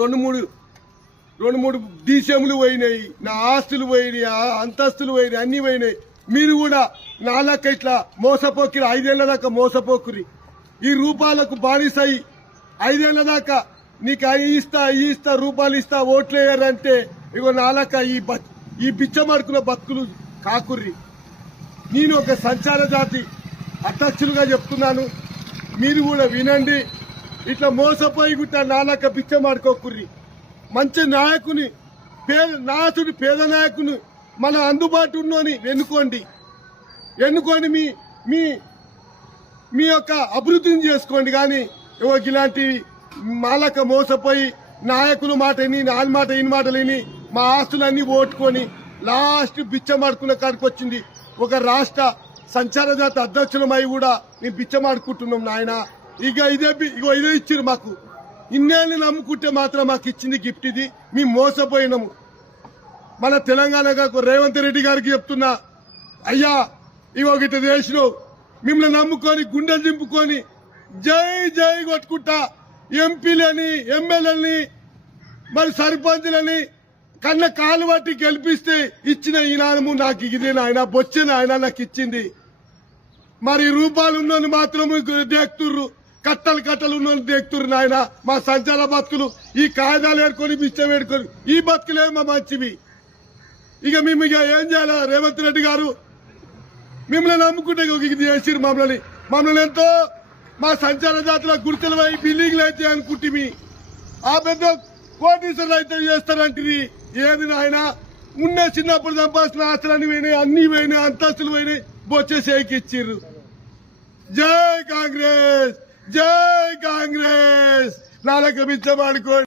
రెండు మూడు డీసీఎంలు పోయినాయి, నా ఆస్తులు పోయినాయి, అంతస్తులు పోయినాయి, అన్ని పోయినాయి. మీరు కూడా నాలక్క ఇట్లా మోసపోకిరి, 5 ఏళ్ల దాకా మోసపోకురి. ఈ రూపాయలకు బానిసయి 5 ఏళ్ల దాకా నీకు ఇస్తా రూపాయలు ఇస్తా ఓట్లేయారంటే ఇగో నాలక్క ఈ బిచ్చమడుకున్న బతుకులు కాకుర్రి. నేను ఒక సంచార జాతి అధ్యక్షులుగా చెప్తున్నాను, మీరు కూడా వినండి. ఇట్లా మోసపోయి గుట్ట నాలక్క బిచ్చమాడుకోకుర్రి. మంచి నాయకుని, నాయకుని, పేద నాయకుని మన అందుబాటు ఉన్నోని ఎన్నుకొని మీ యొక్క అభివృద్ధిని చేసుకోండి. కానీ ఇలాంటి మాలక మోసపోయి నాయకులు మాట విని, నాన్న మాట ఇన్ని మాటలు విని మా ఆస్తులన్నీ ఓటుకొని లాస్ట్ బిచ్చమాడుకున్న కాడికి వచ్చింది. ఒక రాష్ట్ర సంచార జాతి అధ్యక్షులమై కూడా మేము బిచ్చమాడుకుంటున్నాం నాయన. ఇదే ఇచ్చిరు మాకు. ఇన్నేళ్ళు నమ్ముకుంటే మాత్రం మాకు ఇచ్చింది గిఫ్ట్ ఇది. మేము మోసపోయినాము. మన తెలంగాణ రేవంత్ రెడ్డి గారికి చెప్తున్నా, అయ్యా ఇగో గిట్ట చేసినావు, మిమ్మల్ని నమ్ముకొని గుండెలు దింపుకొని జై కొట్టుకుంటా ఎంపీలని, ఎమ్మెల్యేలని, మరి సర్పంచ్లని కన్న కాలు పట్టి గెలిపిస్తే ఇచ్చిన ఈనానము నాకు ఇదే నాయన, బొచ్చిన ఆయన నాకు ఇచ్చింది. మరి రూపాయలు ఉన్నోని మాత్రం దేక్తుర్రు, కట్టలు ఉన్నోని దేక్తుర్రు నాయన. మా సంచార బతుకులు ఈ కాయిదాలు ఏడుకొని బిచ్చం ఏడుకొని ఈ బతుకులేమో మంచివి. ఇక మేము ఏం చేయాలా? రేవంత్ రెడ్డి గారు మిమ్మల్ని నమ్ముకుంటే ఇది చేసిరు. మమ్మల్ని ఎంతో మా సంచార జాతుల గుర్తులు పోయి బిల్డింగ్లు అయితే అనుకుంటే ఆ పెద్ద కోటీశ్వరులు అయితే చేస్తారంటే ఏది నాయన? ఉన్న చిన్నప్పుడు సంపాదించిన ఆస్తులన్నీ పోయినాయి, అన్ని పోయినాయి, అంతస్తులు పోయినాయి, బొచ్చేసేకి ఇచ్చిర్రు. జై కాంగ్రెస్, జై కాంగ్రెస్. నాలుగు బిచ్చమాడుకోండి.